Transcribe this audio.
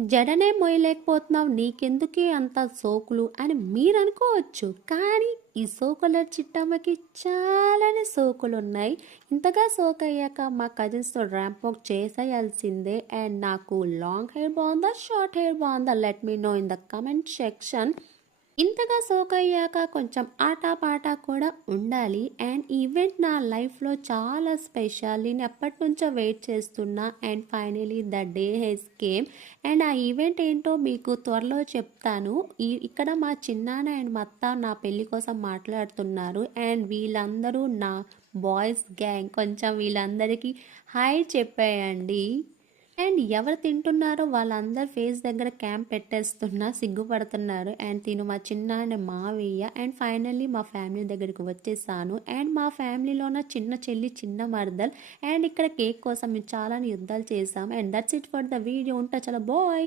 జడనే మోయలేకపోతున్నావు నీకెందుకే అంత సోకులు అని మీరనుకోవచ్చు. కానీ ఈ సోకుల చిట్టమ్మకి చాలానే సోకులున్నాయి. ఇంతగా సోకయ్యాక మా కజిన్స్‌తో ర్యాంప్ వాక్ చేసేయాల్సిందే. అండ్ నాకు లాంగ్ హెయిర్ బావుందా? షార్ట్ హెయిర్ బావుందా? Let me know in the comment section. ఇంతగా సోకయ్యాక కొంచెం ఆటపాట కూడా ఉండాలి. అండ్ ఈవెంట్ నా లైఫ్‌లో చాలా స్పెషల్. నేను ఎప్పటినుంచో వెయిట్ చేస్తున్నా. And finally the day has came. And ఆ ఈవెంట్ ఏంటో మీకు త్వరలో చెప్తాను. ఇక్కడ మా చిన్నాన్న అండ్ మా అత్త నా పెళ్లి కోసం మాట్లాడుతున్నారు. అండ్ వీళ్ళందరూ నా బాయ్స్ గ్యాంగ్. కొంచెం వీళ్ళందరికీ హాయ్ చెప్పేయండి. అండ్ ఎవరు తింటున్నారో వాళ్ళందరూ ఫేస్ దగ్గర క్యాంప్ పెట్టేస్తున్నా సిగ్గుపడుతున్నారు. అండ్ తిను మా చిన్నాన్న మావయ్య. అండ్ ఫైనల్లీ మా ఫ్యామిలీ దగ్గరికి వచ్చేసాను. అండ్ మా ఫ్యామిలీలో ఉన్న చిన్న చెల్లి చిన్న మరదల్. అండ్ ఇక్కడ కేక్ కోసం మేము చాలా యుద్ధాలు చేసాం. And that's it for the video. ఉంటా చాలా బాయ్.